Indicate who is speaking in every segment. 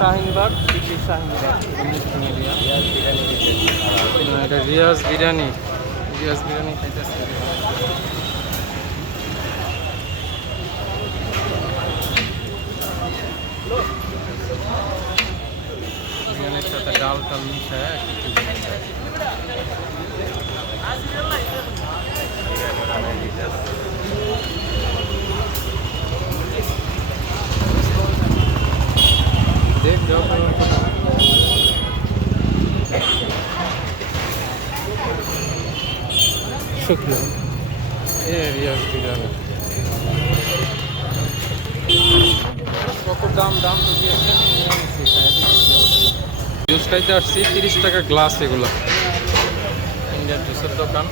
Speaker 1: Shaheen Bagh city Shaheen Bagh. এটা রিয়াজ বিরিয়ানি। রিয়াজ বিরিয়ানি খাইতেছে। বিরিয়ানির সাথে ডাল টাল মিশায়। একশো কিলো কত দাম দাম তো জুস খাইতে আসছি তিরিশ টাকা গ্লাস এগুলো ইন্ডিয়ার জুসের দোকান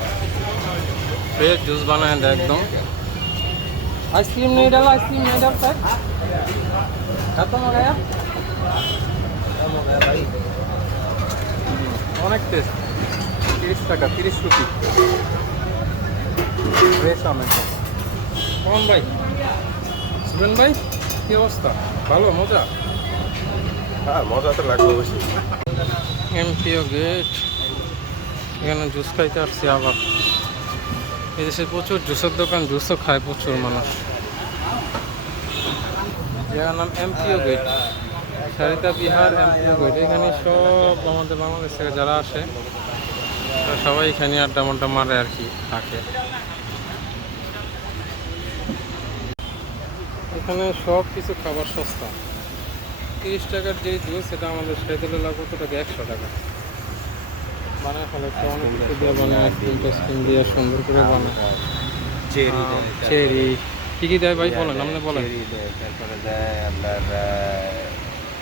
Speaker 1: ফ্রেশ জুস বানায় দেয় একদম আইসক্রিম নেই ডাল আইসক্রিম নেই ডাল স্যার খতম হয়ে গেয়া অনেক টেস্ট তিরিশ টাকা তিরিশ রুপি ফ্রেশ আমের কেমন ভাই সুরেন ভাই কি অবস্থা? ভালো মজা?
Speaker 2: হ্যাঁ মজা তো লাগবে অবশ্যই।
Speaker 1: এমপিও গেট এখানে জুস খাইতে আসছি আবার। এদেশে প্রচুর জুসের দোকান জুসও খায় প্রচুর মানুষ। জায়গার নাম MPO gate Sarita Vihar MPO gate এখানে সব আমাদের বাংলাদেশ থেকে যারা আসে তারা সবাই এখানে আড্ডা মাড্ডা মারে আর কি থাকে। এখানে সব কিছু খাবার সস্তা। তিরিশ টাকার যে জুস সেটা আমাদের সেতুলে লাগবে কত টাকা একশো টাকা? বানায় ফেলে অনেক কিছু দিয়ে বানায় আইসক্রিম টাইসক্রিম দিয়ে সুন্দর করে বানায়।
Speaker 2: Cherry
Speaker 1: cherry. কি কি দেয় ভাই? বলেন আপনি বলেন।
Speaker 2: তারপরে দেয় আপনার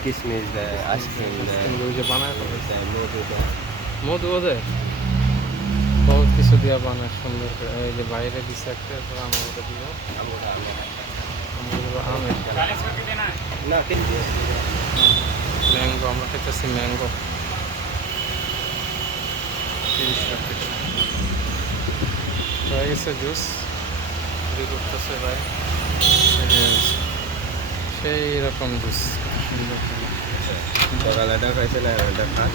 Speaker 2: কিশমিশ দেয় আইসক্রিম দেয়
Speaker 1: যে বানায় ফেলে
Speaker 2: দেয় মধু দেয়।
Speaker 1: মধুও দেয় বহুত কিছু দিয়ে বানায় সুন্দর করে। এই যে বাইরে দিছে একটা আমার দিব
Speaker 2: আমরা আমরা
Speaker 1: ম্যাঙ্গো আমরা খেতেছি ম্যাঙ্গো তিরিশ টাকা হয়ে গেছে জুস বিক্রি করতেছে ভাই সেই রকম জুস সুন্দর করে।
Speaker 2: সকালে এটা খাইছিলাম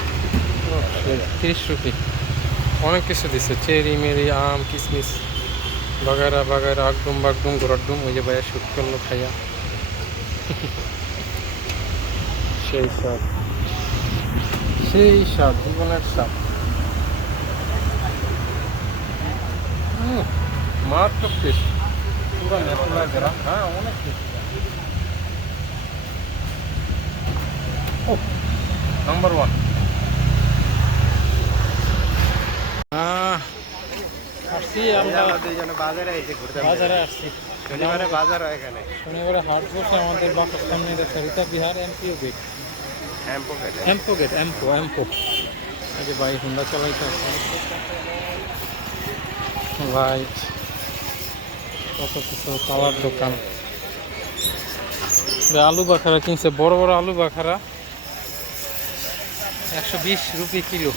Speaker 1: তিরিশ রুপি অনেক কিছু দিছে। চেরি মেরি আম কিশমিশ বাগারা বাগারা আগডুম বাগডুম গোরাডুম ওই যে ভাইয়া শুট করল খাইয়া। সেই স্বাদ। সেই স্বাদ জীবনের উম, মারাত্মক টেস্ট হ্যাঁ অনেক ও নাম্বার ওয়ান আসছি আমরা
Speaker 2: দুইজনে বাজারে এসে ঘুরতে
Speaker 1: বাজারে আসছি।
Speaker 2: শনিবারে বাজার হয় এখানে।
Speaker 1: শনিবারে হাট বসে আমাদের বাসার সামনে Sarita Vihar MPO gate. MPO gate. MPO MPO এই যে ভাই হুন্ডা চালাইতে লাইট কত কিছু দোকান। আলু বাখারা কিনছে বড় বড় আলু বাখারা। একশো বিশ রুপি কিলো।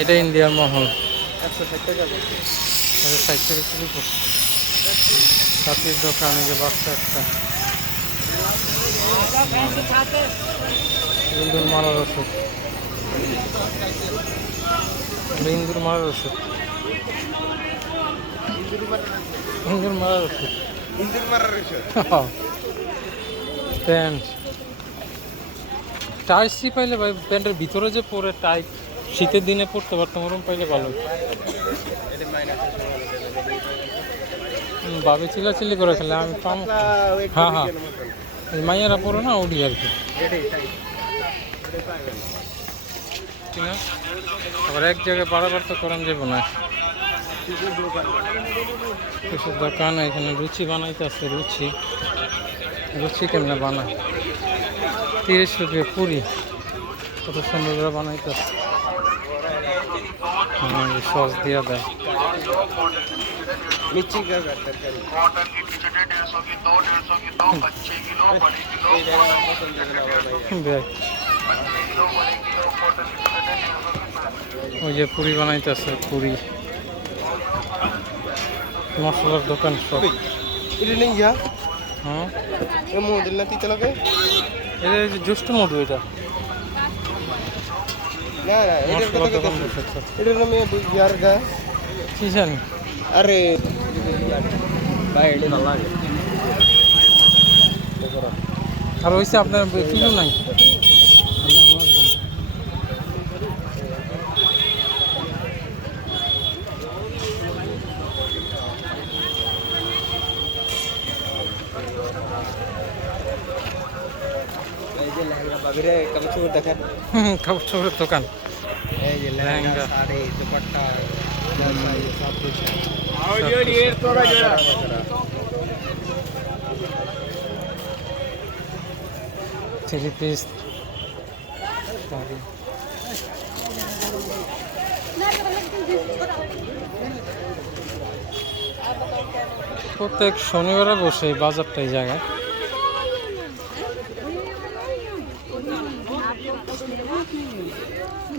Speaker 1: এটা ইন্ডিয়ার মহল।
Speaker 2: একশো ষাট টাকা
Speaker 1: এটা ষাট টাকা কিলো পড়ছে দোকান যে বাচ্চা একটা। ইন্দুর মারার ওষুধ। এটা ইন্দুর মারার ওষুধ। ইন্দুর মারার ওষুধ।
Speaker 2: ইন্দুর মারার রিসোর্ট
Speaker 1: প্যান্ট। টাইসি পাইলে ভাই প্যান্টের ভিতরে যে পরে টাইট শীতের দিনে পড়তে পারতাম ওরকম পাইলে ভালো বাবে চিল্লাচিল্লি করে খেলে আমি পাম হ্যাঁ, হ্যাঁ। মাইয়ারা পড়ো না উঠি আর কি। আবার এক জায়গায় বারবার তো করান যাব না। কিছু দোকান এখানে রুচি বানাইতে আছে রুচি। রুচি কেমনে বানায়? তিরিশ রুপিয়া পুরি। কত সুন্দর করে বানাইতে আছে। সস দিয়া দেয়।
Speaker 2: का
Speaker 1: দেখ। ওই যে পুরি বানাইতেছে পুরি। মশলার দোকান সব।
Speaker 2: এটা নেই
Speaker 1: হ্যাঁ।
Speaker 2: মোদিল না তিতে লগে
Speaker 1: এটা মধু এটা।
Speaker 2: না না এটার
Speaker 1: মশলা
Speaker 2: কথা
Speaker 1: দোকান
Speaker 2: কথা
Speaker 1: বসেছে
Speaker 2: এটার নামে ইয়ার গা
Speaker 1: কি জানি
Speaker 2: আরে ভাই এটা ভালো লাগে
Speaker 1: আর হয়েছে আপনার কিলো নাই
Speaker 2: এই ঘুরে কাপড় চোপড় দেখেন।
Speaker 1: কাপড় চোপড়ের দোকান।
Speaker 2: এই লেহেঙ্গা শাড়ি দোপাট্টা
Speaker 1: সব কিছু। প্রত্যেক শনিবারে বসে বাজারটাই এই জায়গায়।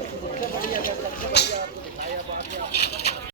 Speaker 2: सबसे बढ़िया सबसे बढ़िया
Speaker 1: आपको दिखाया बात